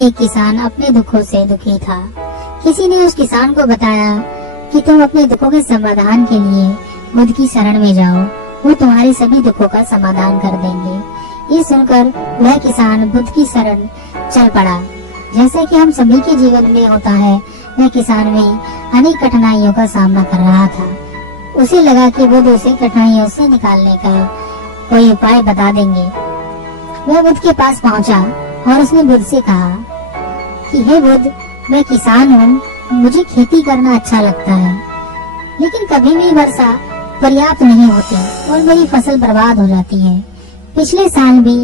एक किसान अपने दुखों से दुखी था। किसी ने उस किसान को बताया कि तुम अपने दुखों के समाधान के लिए बुद्ध की शरण में जाओ, वो तुम्हारे सभी दुखों का समाधान कर देंगे। ये सुनकर वह किसान बुद्ध की शरण चल पड़ा। जैसे कि हम सभी के जीवन में होता है, वह किसान भी अनेक कठिनाइयों का सामना कर रहा था। उसे लगा कि बुद्ध उसे कठिनाइयों से निकालने का कोई उपाय बता देंगे। वह बुद्ध के पास पहुंचा और उसने बुद्ध से कहा कि हे बुद्ध, मैं किसान हूँ, मुझे खेती करना अच्छा लगता है, लेकिन कभी भी वर्षा पर्याप्त नहीं होती और मेरी फसल बर्बाद हो जाती है। पिछले साल भी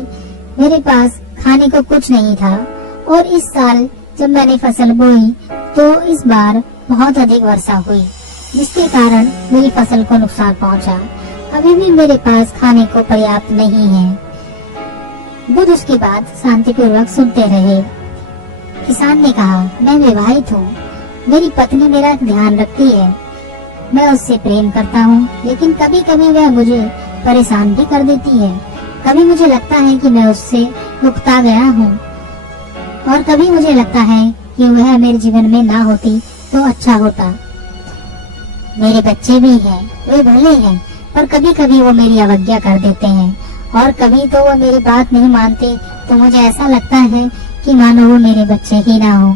मेरे पास खाने को कुछ नहीं था और इस साल जब मैंने फसल बोई तो इस बार बहुत अधिक वर्षा हुई, जिसके कारण मेरी फसल को नुकसान पहुंचा। अभी भी मेरे पास खाने को पर्याप्त नहीं है। बुद्ध उसकी बात शांतिपूर्वक सुनते रहे। किसान ने कहा, मैं विवाहित हूँ, मेरी पत्नी मेरा ध्यान रखती है, मैं उससे प्रेम करता हूँ, लेकिन कभी कभी वह मुझे परेशान भी कर देती है। कभी मुझे लगता है कि मैं उससे उकता गया हूँ और कभी मुझे लगता है कि वह मेरे जीवन में ना होती तो अच्छा होता। मेरे बच्चे भी हैं, वे भले हैं, पर कभी कभी वो मेरी अवज्ञा कर देते हैं और कभी तो वो मेरी बात नहीं मानते, तो मुझे ऐसा लगता है कि मानो वो मेरे बच्चे ही ना हो।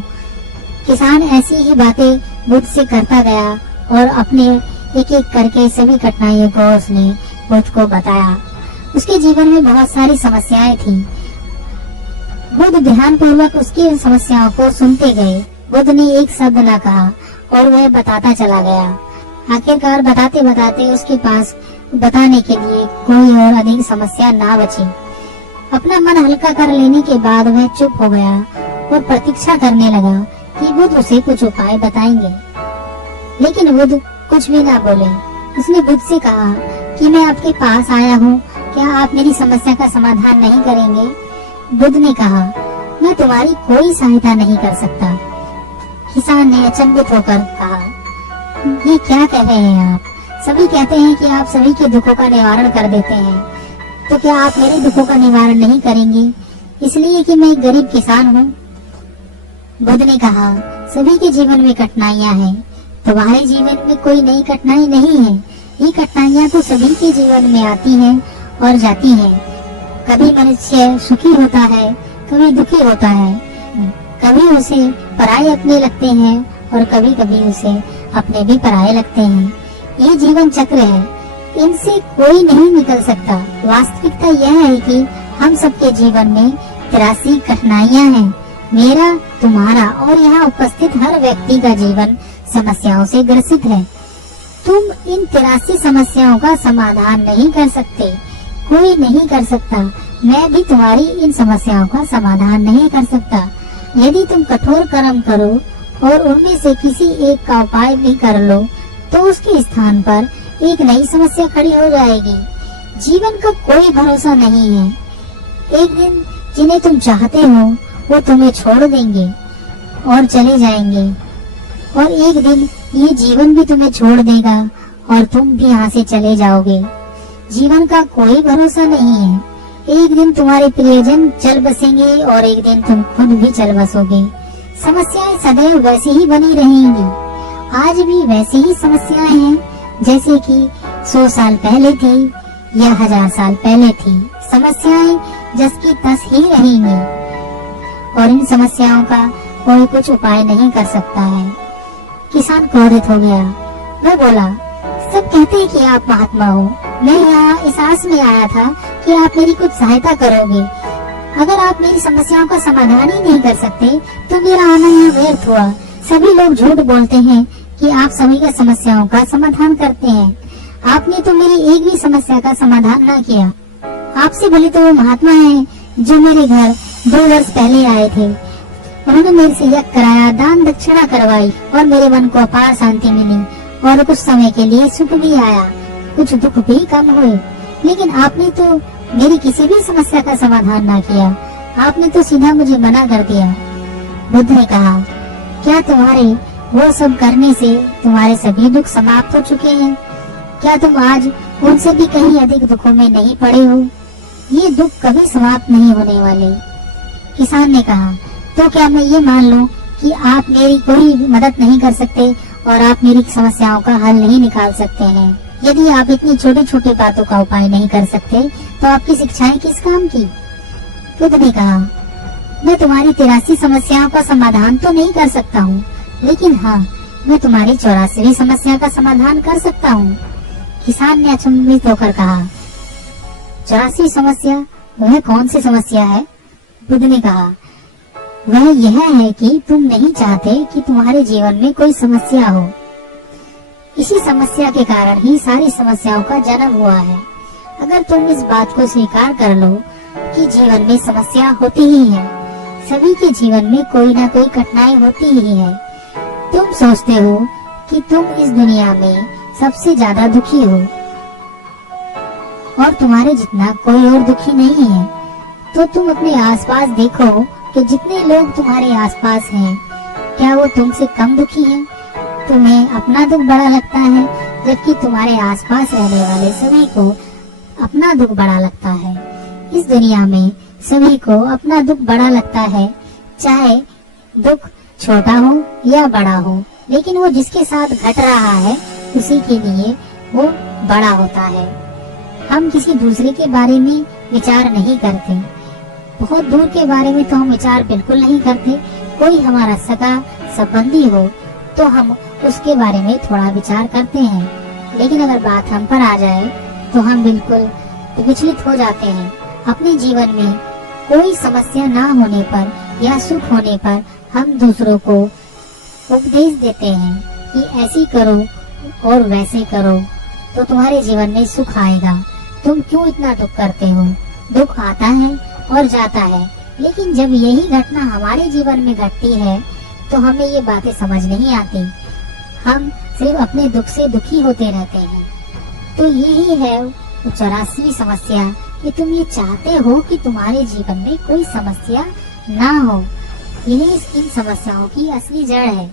किसान ऐसी ही बातें बुद्ध से करता गया और अपने एक एक करके सभी कठिनाइयों को उसने बुद्ध को बताया। उसके जीवन में बहुत सारी समस्याएं थी। बुद्ध ध्यान पूर्वक उसकी समस्याओं को सुनते गए। बुद्ध ने एक शब्द न कहा और वह बताता चला गया। आखिरकार बताते बताते उसके पास बताने के लिए कोई और अधिक समस्या ना बची। अपना मन हल्का कर लेने के बाद वह चुप हो गया और प्रतीक्षा करने लगा कि बुद्ध उसे कुछ उपाय बताएंगे, लेकिन बुद्ध कुछ भी ना बोले। उसने बुद्ध से कहा कि मैं आपके पास आया हूँ, क्या आप मेरी समस्या का समाधान नहीं करेंगे? बुद्ध ने कहा, मैं तुम्हारी कोई सहायता नहीं कर सकता। किसान ने अचंभित होकर कहा, ये क्या कह रहे हैं आप? सभी कहते हैं कि आप सभी के दुखों का निवारण कर देते हैं, तो क्या आप मेरे दुखों का निवारण नहीं करेंगे इसलिए कि मैं एक गरीब किसान हूँ? बुद्ध ने कहा, सभी के जीवन में कठिनाइयाँ हैं, तुम्हारे जीवन में कोई नई कठिनाई नहीं है। ये कठिनाइयाँ तो सभी के जीवन में आती हैं और जाती हैं। कभी मनुष्य सुखी होता है, कभी दुखी होता है, कभी उसे पराये अपने लगते हैं और कभी कभी उसे अपने भी पराये लगते हैं। ये जीवन चक्र है, इनसे कोई नहीं निकल सकता। वास्तविकता यह है कि हम सबके जीवन में 83 कठिनाइयाँ हैं। मेरा, तुम्हारा और यहाँ उपस्थित हर व्यक्ति का जीवन समस्याओं से ग्रसित है। तुम इन 83 समस्याओं का समाधान नहीं कर सकते, कोई नहीं कर सकता। मैं भी तुम्हारी इन समस्याओं का समाधान नहीं कर सकता। यदि तुम कठोर कर्म करो और उनमें से किसी एक का उपाय भी कर लो, तो उसके स्थान पर एक नई समस्या खड़ी हो जाएगी। जीवन का कोई भरोसा नहीं है। एक दिन जिन्हें तुम चाहते हो वो तुम्हें छोड़ देंगे और चले जाएंगे, और एक दिन ये जीवन भी तुम्हें छोड़ देगा और तुम भी यहाँ से चले जाओगे। जीवन का कोई भरोसा नहीं है। एक दिन तुम्हारे प्रियजन चल बसेंगे और एक दिन तुम खुद भी चल बसोगे। समस्याएं सदैव वैसी ही बनी रहेंगी। आज भी वैसी ही समस्याएं हैं जैसे कि 100 साल पहले थी या 1000 साल पहले थी। समस्याएं जस की तस ही रहेंगी और इन समस्याओं का कोई कुछ उपाय नहीं कर सकता है। किसान क्रोधित हो गया। वह बोला, सब कहते हैं कि आप महात्मा हो। मैं यहाँ इस आस में आया था कि आप मेरी कुछ सहायता करोगे। अगर आप मेरी समस्याओं का समाधान ही नहीं कर सकते तो मेरा आना यहाँ व्यर्थ हुआ। सभी लोग झूठ बोलते हैं कि आप सभी का समस्याओं का समाधान करते हैं। आपने तो मेरी एक भी समस्या का समाधान ना किया। आपसे भले तो वो महात्मा हैं जो मेरे घर 2 वर्ष पहले आए थे। उन्होंने मेरे से यज्ञ कराया, दान दक्षिणा करवाई और मेरे मन को अपार शांति मिली और कुछ समय के लिए सुख भी आया, कुछ दुख भी कम हुए। लेकिन आपने तो मेरी किसी भी समस्या का समाधान ना किया। आपने तो सीधा मुझे मना कर दिया। बुद्ध ने कहा, क्या तुम्हारे वो सब करने से तुम्हारे सभी दुख समाप्त हो चुके हैं? क्या तुम आज उनसे भी कहीं अधिक दुखों में नहीं पड़े हो? ये दुख कभी समाप्त नहीं होने वाले। किसान ने कहा, तो क्या मैं ये मान लूं कि आप मेरी कोई मदद नहीं कर सकते और आप मेरी समस्याओं का हल नहीं निकाल सकते हैं? यदि आप इतनी छोटी छोटी बातों का उपाय नहीं कर सकते तो आपकी शिक्षाएं किस काम की? बुद्ध ने कहा, मैं तुम्हारी 83 समस्याओं का समाधान तो नहीं कर सकता हूँ, लेकिन हाँ, मैं तुम्हारी 84वीं समस्या का समाधान कर सकता हूँ। किसान ने अचंभित होकर कहा, 84 समस्या? वह कौन सी समस्या है? बुद्ध ने कहा, वह यह है कि तुम नहीं चाहते कि तुम्हारे जीवन में कोई समस्या हो। इसी समस्या के कारण ही सारी समस्याओं का जन्म हुआ है। अगर तुम इस बात को स्वीकार कर लो कि जीवन में समस्या होती ही है, सभी के जीवन में कोई ना कोई कठिनाई होती ही है। तुम सोचते हो कि तुम इस दुनिया में सबसे ज्यादा दुखी हो और तुम्हारे जितना कोई और दुखी नहीं है, तो तुम अपने आसपास देखो कि जितने लोग तुम्हारे आसपास हैं, क्या वो तुमसे कम दुखी हैं? तुम्हें अपना दुख बड़ा लगता है, जबकि तुम्हारे आसपास रहने वाले सभी को अपना दुख बड़ा लगता है। इस दुनिया में सभी को अपना दुख बड़ा लगता है, चाहे दुख छोटा हो या बड़ा हो, लेकिन वो जिसके साथ घट रहा है उसी के लिए वो बड़ा होता है। हम किसी दूसरे के बारे में विचार नहीं करते, बहुत दूर के बारे में तो हम विचार बिल्कुल नहीं करते। कोई हमारा सगा संबंधी हो तो हम उसके बारे में थोड़ा विचार करते हैं, लेकिन अगर बात हम पर आ जाए तो हम बिल्कुल विचलित हो जाते हैं। अपने जीवन में कोई समस्या ना होने पर या सुख होने पर हम दूसरों को उपदेश देते हैं कि ऐसी करो और वैसे करो तो तुम्हारे जीवन में सुख आएगा। तुम क्यों इतना दुख करते हो? दुख आता है और जाता है, लेकिन जब यही घटना हमारे जीवन में घटती है तो हमें ये बातें समझ नहीं आती। हम सिर्फ अपने दुख से दुखी होते रहते हैं। तो यही है 84वीं समस्या कि तुम ये चाहते हो कि तुम्हारे जीवन में कोई समस्या ना हो। यही इन समस्याओं की असली जड़ है।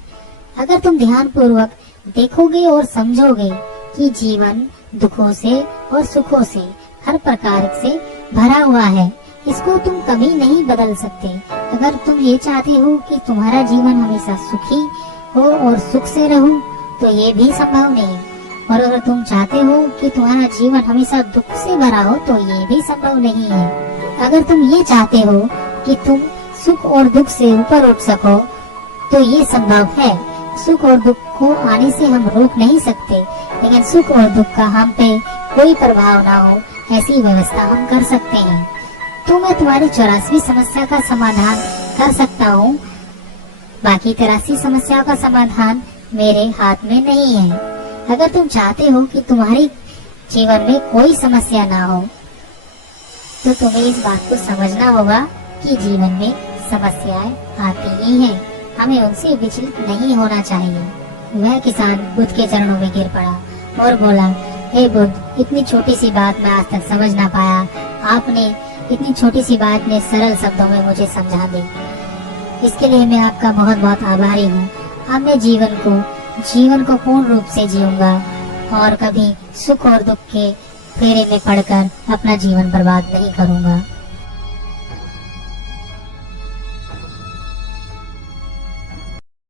अगर तुम ध्यान पूर्वक देखोगे और समझोगे कि जीवन दुखों से और सुखों से हर प्रकार से भरा हुआ है, इसको तुम कभी नहीं बदल सकते। अगर तुम ये चाहते हो कि तुम्हारा जीवन हमेशा सुखी हो और सुख से रहो तो ये भी संभव नहीं, और अगर तुम चाहते हो कि तुम्हारा जीवन हमेशा दुख से भरा हो तो ये भी संभव नहीं है। अगर तुम ये चाहते हो कि तुम सुख और दुख से ऊपर उठ सको तो ये संभव है। सुख और दुख को आने से हम रोक नहीं सकते, लेकिन सुख और दुख का हम पे कोई प्रभाव ना हो ऐसी व्यवस्था हम कर सकते हैं। तो मैं तुम्हारी 84वीं समस्या का समाधान कर सकता हूँ, बाकी 83 समस्याओं का समाधान मेरे हाथ में नहीं है। अगर तुम चाहते हो कि तुम्हारे जीवन में कोई समस्या ना हो तो तुम्हें इस बात को समझना होगा कि जीवन में समस्याएं आती ही हैं, हमें उनसे विचलित नहीं होना चाहिए। वह किसान बुद्ध के चरणों में गिर पड़ा और बोला, हे बुद्ध, इतनी छोटी सी बात मैं आज तक समझ ना पाया। आपने इतनी छोटी सी बात में सरल शब्दों में मुझे समझा दी, इसके लिए मैं आपका बहुत बहुत आभारी हूँ। अब मैं जीवन को पूर्ण रूप से जीऊंगा और कभी सुख और दुख के फेरे में पड़कर अपना जीवन बर्बाद नहीं करूँगा।